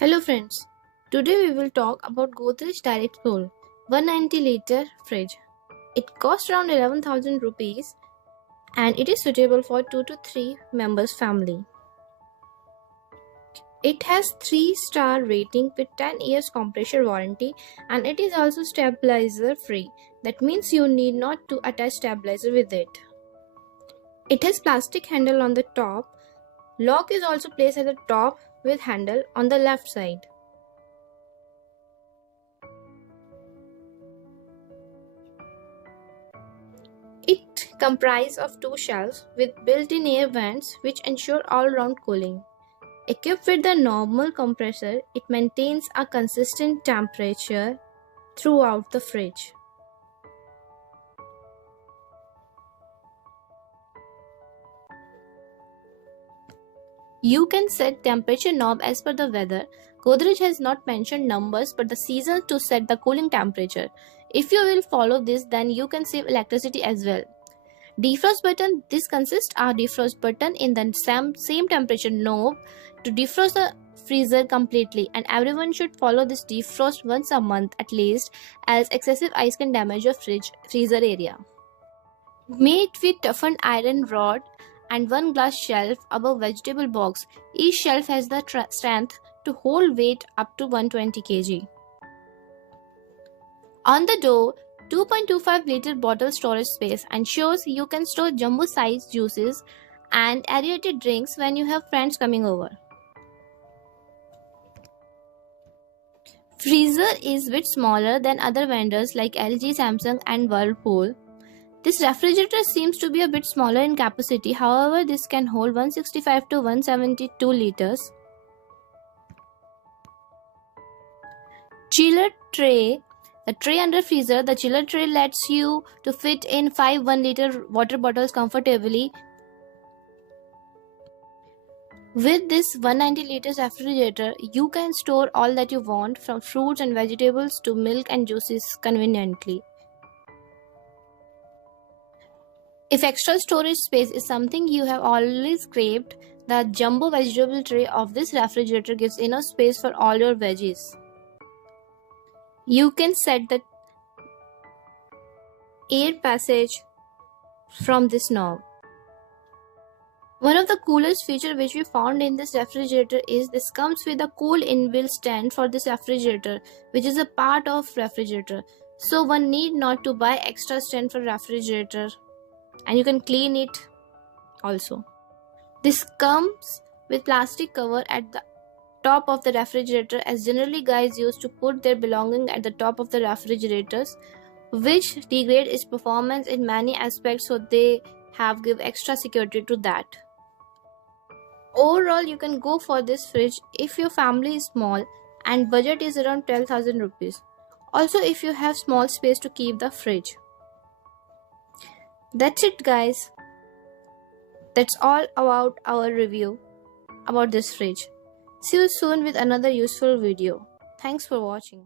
Hello friends, today we will talk about Godrej Direct Cool 190 liter fridge. It costs around 11,000 rupees and it is suitable for 2 to 3 members family. It has 3-star rating with 10 years compressor warranty and it is also stabilizer free. That means you need not to attach stabilizer with it. It has plastic handle on the top. Lock is also placed at the top with handle on the left side. It comprises of 2 shelves with built-in air vents which ensure all-round cooling. Equipped with the normal compressor, it maintains a consistent temperature throughout the fridge. You can set temperature knob as per the weather. Godrej has not mentioned numbers but the seasons to set the cooling temperature. If you will follow this, then you can save electricity as well. Defrost button. This consists of defrost button in the same temperature knob to defrost the freezer completely, and everyone should follow this defrost once a month at least, as excessive ice can damage your freezer area. Made with toughened iron rod and one glass shelf above vegetable box. Each shelf has the strength to hold weight up to 120 kg. On the door, 2.25 liter bottle storage space ensures you can store jumbo sized juices and aerated drinks when you have friends coming over. Freezer is a bit smaller than other vendors like LG, Samsung and Whirlpool. This refrigerator seems to be a bit smaller in capacity, however this can hold 165 to 172 liters. Chiller tray. The tray under freezer. The chiller tray lets you to fit in 5 1-liter water bottles comfortably. With this 190 liters refrigerator, you can store all that you want, from fruits and vegetables to milk and juices conveniently. If extra storage space is something you have always craved, the jumbo vegetable tray of this refrigerator gives enough space for all your veggies. You can set the air passage from this knob. One of the coolest features which we found in this refrigerator is this comes with a cool inbuilt stand for this refrigerator, which is a part of refrigerator. So one need not to buy extra stand for refrigerator, and you can clean it also. This comes with plastic cover at the top of the refrigerator, as generally guys used to put their belonging at the top of the refrigerators, which degrade its performance in many aspects, so they have give extra security to that. Overall, you can go for this fridge if your family is small and budget is around 12,000 rupees. Also, if you have small space to keep the fridge. That's it guys. That's all about our review about this fridge. See you soon with another useful video. Thanks for watching.